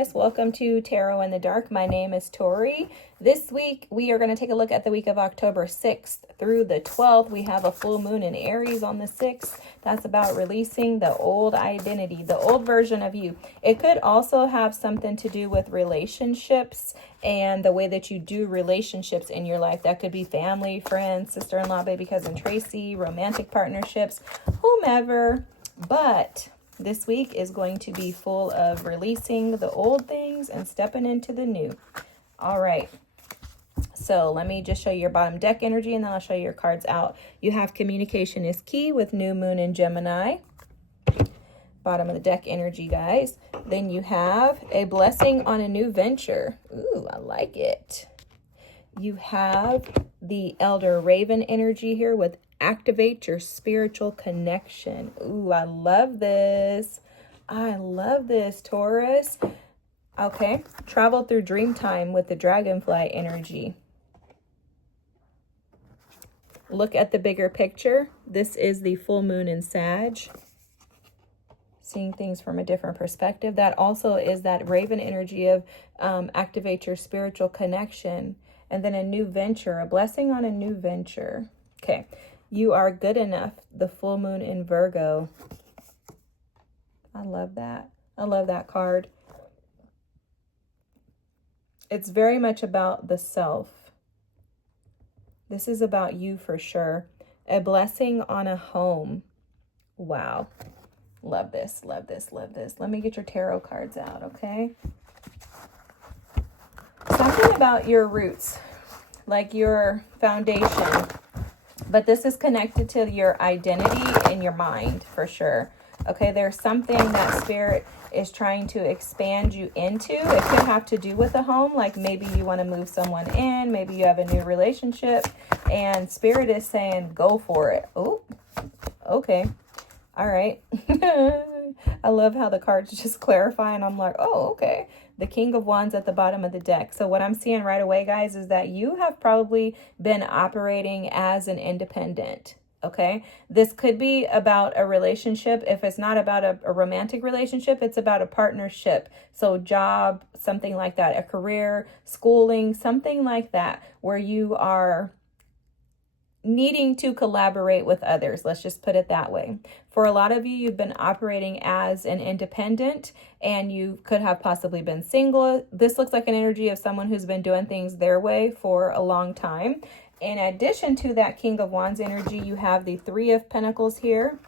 Taurus. Welcome to Tarot in the Dark. My name is Tori. This week, we are going to take a look at the week of October 6th through the 12th. We have a full moon in Aries on the 6th. That's about releasing the old identity, the old version of you. It could also have something to do with relationships and the way that you do relationships in your life. That could be family, friends, sister-in-law, baby cousin Tracy, romantic partnerships, whomever. But this week is going to be full of releasing the old things and stepping into the new. All right. So let me just show you your bottom deck energy and then I'll show you your cards out. You have communication is key with new moon in Gemini. Bottom of the deck energy, guys. Then you have a blessing on a new venture. Ooh, I like it. You have the Elder Raven energy here with activate your spiritual connection. Ooh, I love this. I love this, Taurus. Okay, travel through dream time with the dragonfly energy. Look at the bigger picture. This is the full moon in Sag. Seeing things from a different perspective. That also is that Raven energy of activate your spiritual connection. And then a new venture, a blessing on a new venture. Okay. You are good enough. The full moon in Virgo. I love that. I love that card. It's very much about the self. This is about you for sure. A blessing on a home. Wow. Love this, love this, love this. Let me get your tarot cards out, okay? Something about your roots, like your foundation. But this is connected to your identity and your mind for sure. Okay, there's something that Spirit is trying to expand you into. It could have to do with a home, like maybe you want to move someone in, maybe you have a new relationship, and Spirit is saying, go for it. Oh, okay. All right. I love how the cards just clarify, and I'm like, oh, okay. The King of Wands at the bottom of the deck. So what I'm seeing right away, guys, is that you have probably been operating as an independent. Okay, this could be about a relationship. If it's not about a romantic relationship, it's about a partnership. So job, something like that, a career, schooling, something like that, where you are needing to collaborate with others. Let's just put it that way. For a lot of you, you've been operating as an independent and you could have possibly been single. This looks like an energy of someone who's been doing things their way for a long time. In addition to that King of Wands energy, you have the Three of Pentacles here.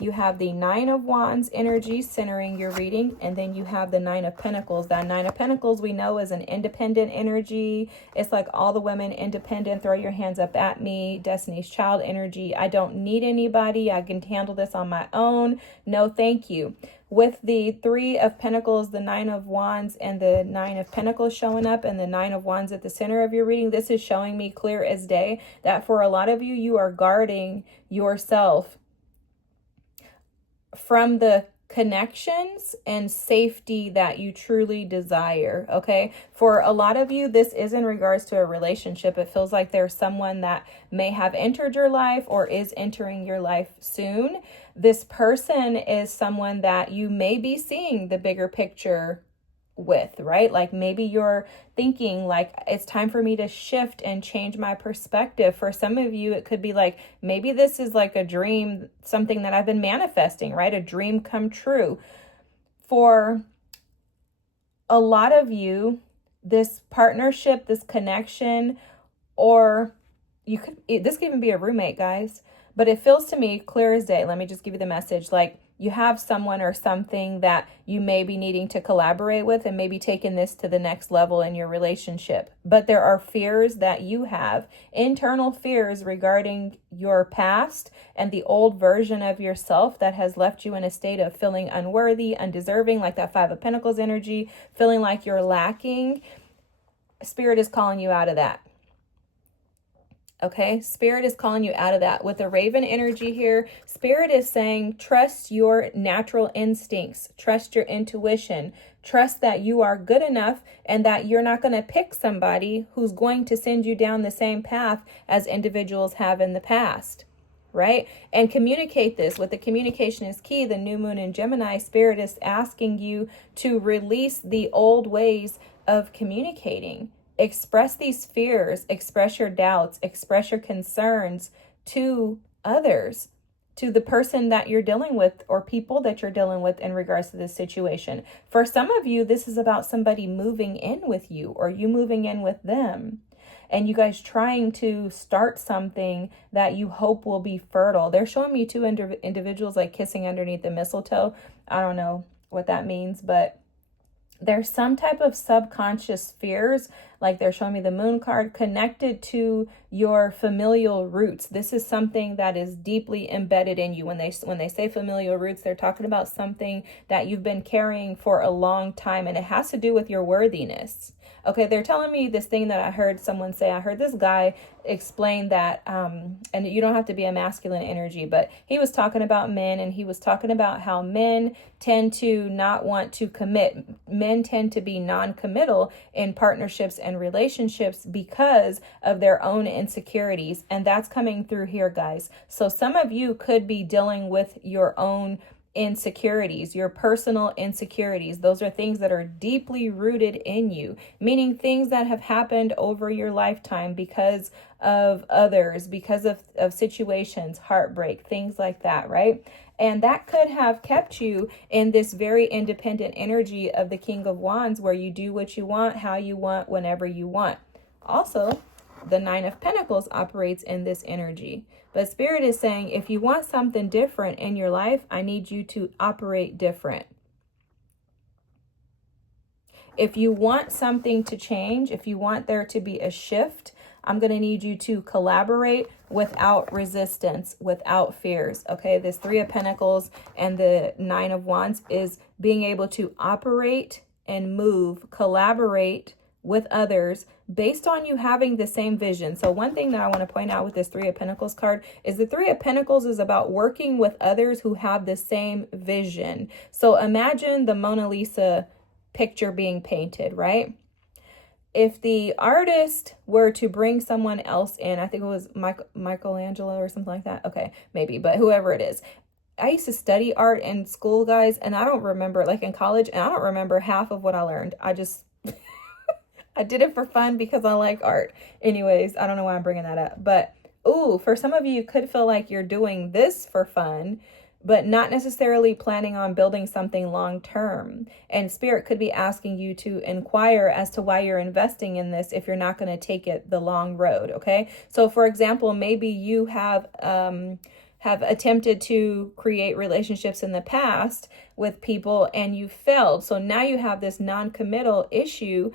You have the Nine of Wands energy centering your reading. And then you have the Nine of Pentacles. That Nine of Pentacles we know is an independent energy. It's like all the women independent. Throw your hands up at me. Destiny's Child energy. I don't need anybody. I can handle this on my own. No, thank you. With the Three of Pentacles, the Nine of Wands, and the Nine of Pentacles showing up, and the Nine of Wands at the center of your reading, this is showing me clear as day that for a lot of you, you are guarding yourself from the connections and safety that you truly desire. Okay, for a lot of you, this is in regards to a relationship. It feels like there's someone that may have entered your life or is entering your life soon. This person is someone that you may be seeing the bigger picture with, right? Like maybe you're thinking like it's time for me to shift and change my perspective. For some of you, it could be like maybe this is like a dream, something that I've been manifesting, right? A dream come true. For a lot of you, this partnership, this connection, or this could even be a roommate, guys, but it feels to me clear as day. Let me just give you the message. Like you have someone or something that you may be needing to collaborate with and maybe taking this to the next level in your relationship. But there are fears that you have, internal fears regarding your past and the old version of yourself that has left you in a state of feeling unworthy, undeserving, like that Five of Pentacles energy, feeling like you're lacking. Spirit is calling you out of that. Okay, Spirit is calling you out of that. With the Raven energy here, Spirit is saying, trust your natural instincts, trust your intuition, trust that you are good enough and that you're not going to pick somebody who's going to send you down the same path as individuals have in the past. right? And communicate this. With the communication is key, the new moon in Gemini, Spirit is asking you to release the old ways of communicating. Express these fears, express your doubts, express your concerns to others, to the person that you're dealing with or people that you're dealing with in regards to this situation. For some of you, this is about somebody moving in with you or you moving in with them, and you guys trying to start something that you hope will be fertile. They're showing me two individuals like kissing underneath the mistletoe. I don't know what that means, but there's some type of subconscious fears, like they're showing me the moon card, connected to your familial roots. This is something that is deeply embedded in you. When they say familial roots, they're talking about something that you've been carrying for a long time, and it has to do with your worthiness. Okay, they're telling me this thing that I heard someone say. I heard this guy explain that, and you don't have to be a masculine energy, but he was talking about men, and he was talking about how men tend to not want to commit. Men tend to be non-committal in partnerships and relationships because of their own insecurities, and that's coming through here, guys. So some of you could be dealing with your own insecurities, your personal insecurities. Those are things that are deeply rooted in you, meaning things that have happened over your lifetime because of others, because of situations, heartbreak, things like that, right? And that could have kept you in this very independent energy of the King of Wands, where you do what you want, how you want, whenever you want. Also, the Nine of Pentacles operates in this energy. But Spirit is saying, if you want something different in your life, I need you to operate different. If you want something to change, if you want there to be a shift, I'm going to need you to collaborate without resistance, without fears. Okay, this Three of Pentacles and the Nine of Wands is being able to operate and move, collaborate with others based on you having the same vision. So one thing that I want to point out with this Three of Pentacles card is the Three of Pentacles is about working with others who have the same vision. So imagine the Mona Lisa picture being painted, right? If the artist were to bring someone else in, I think it was Michelangelo or something like that. Okay, maybe, but whoever it is. I used to study art in school, guys, and I don't remember, like in college, and I don't remember half of what I learned. I did it for fun because I like art. Anyways, I don't know why I'm bringing that up. But, for some of you, you could feel like you're doing this for fun, but not necessarily planning on building something long term. And Spirit could be asking you to inquire as to why you're investing in this if you're not going to take it the long road, okay? So, for example, maybe you have attempted to create relationships in the past with people and you failed. So now you have this non-committal issue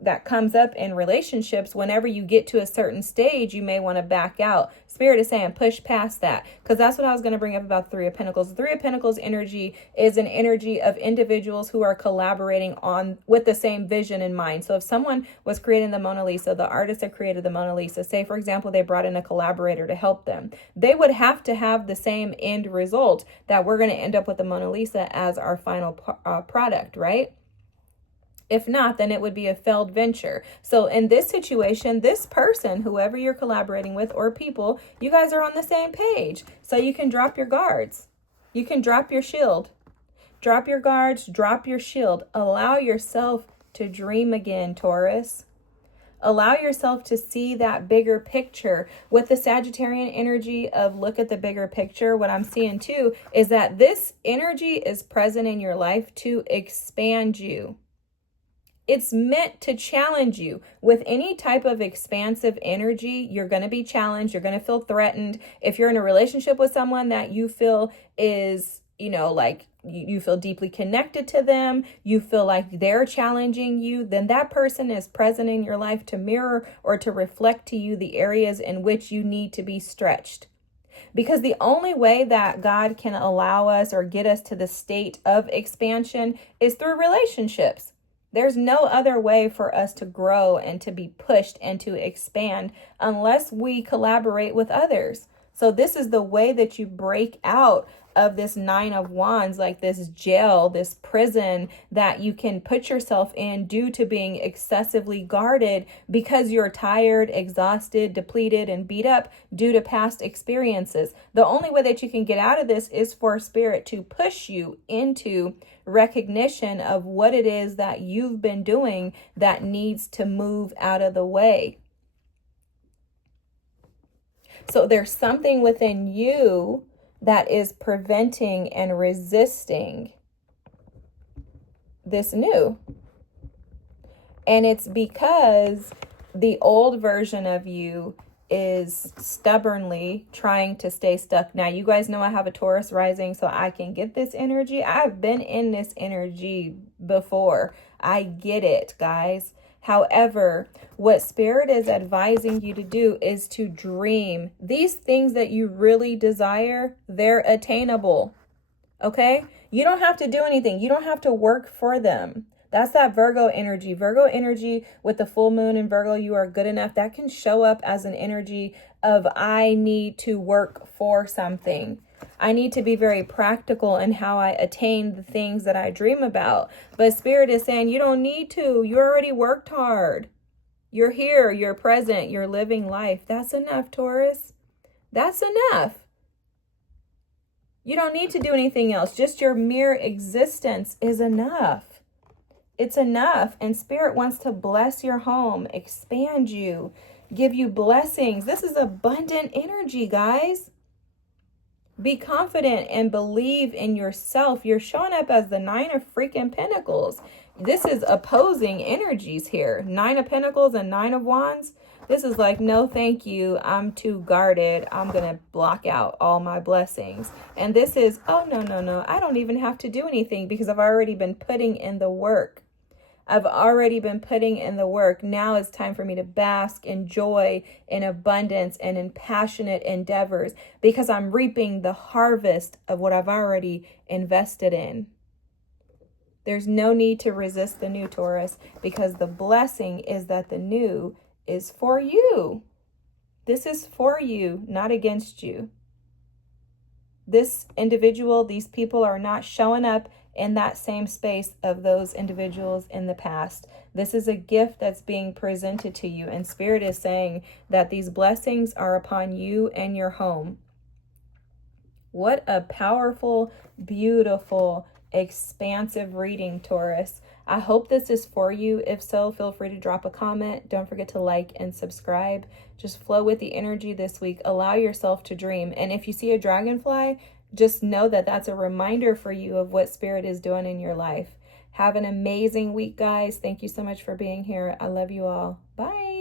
that comes up in relationships. Whenever you get to a certain stage, you may want to back out. Spirit is saying push past that, because that's what I was going to bring up about the Three of Pentacles. The Three of Pentacles energy is an energy of individuals who are collaborating on with the same vision in mind. So if someone was creating the Mona Lisa, the artist that created the Mona Lisa, say for example they brought in a collaborator to help them, they would have to have the same end result, that we're going to end up with the Mona Lisa as our final product, right? If not, then it would be a failed venture. So in this situation, this person, whoever you're collaborating with or people, you guys are on the same page. So you can drop your guards. You can drop your shield. Drop your guards, drop your shield. Allow yourself to dream again, Taurus. Allow yourself to see that bigger picture. With the Sagittarian energy of look at the bigger picture, what I'm seeing too is that this energy is present in your life to expand you. It's meant to challenge you. With any type of expansive energy, you're going to be challenged. You're going to feel threatened. If you're in a relationship with someone that you feel is, like you feel deeply connected to them, you feel like they're challenging you, then that person is present in your life to mirror or to reflect to you the areas in which you need to be stretched. Because the only way that God can allow us or get us to the state of expansion is through relationships. There's no other way for us to grow and to be pushed and to expand unless we collaborate with others. So this is the way that you break out of this 9 of Wands, like this jail, this prison that you can put yourself in due to being excessively guarded because you're tired, exhausted, depleted, and beat up due to past experiences. The only way that you can get out of this is for Spirit to push you into recognition of what it is that you've been doing that needs to move out of the way. So there's something within you that is preventing and resisting this new. And it's because the old version of you is stubbornly trying to stay stuck. Now, you guys know I have a Taurus rising, so I can get this energy. I've been in this energy before. I get it, guys. However, what Spirit is advising you to do is to dream. These things that you really desire, they're attainable. Okay? You don't have to do anything. You don't have to work for them. That's that Virgo energy. Virgo energy with the full moon in Virgo, you are good enough. That can show up as an energy of I need to work for something. I need to be very practical in how I attain the things that I dream about. But Spirit is saying you don't need to. You already worked hard. You're here. You're present. You're living life. That's enough, Taurus. That's enough. You don't need to do anything else. Just your mere existence is enough. It's enough. And Spirit wants to bless your home, expand you, give you blessings. This is abundant energy, guys. Be confident and believe in yourself. You're showing up as the 9 of freaking Pentacles. This is opposing energies here. 9 of Pentacles and 9 of Wands. This is like, no, thank you. I'm too guarded. I'm going to block out all my blessings. And this is, oh, no. I don't even have to do anything because I've already been putting in the work. I've already been putting in the work. Now it's time for me to bask in joy, in abundance, and in passionate endeavors because I'm reaping the harvest of what I've already invested in. There's no need to resist the new, Taurus, because the blessing is that the new is for you. This is for you, not against you. This individual, these people are not showing up in that same space of those individuals in the past. This is a gift that's being presented to you, and Spirit is saying that these blessings are upon you and your home. What a powerful, beautiful, expansive reading, Taurus. I hope this is for you. If so, feel free to drop a comment. Don't forget to like and subscribe. Just flow with the energy this week. Allow yourself to dream. And if you see a dragonfly, just know that that's a reminder for you of what Spirit is doing in your life. Have an amazing week, guys. Thank you so much for being here. I love you all. Bye.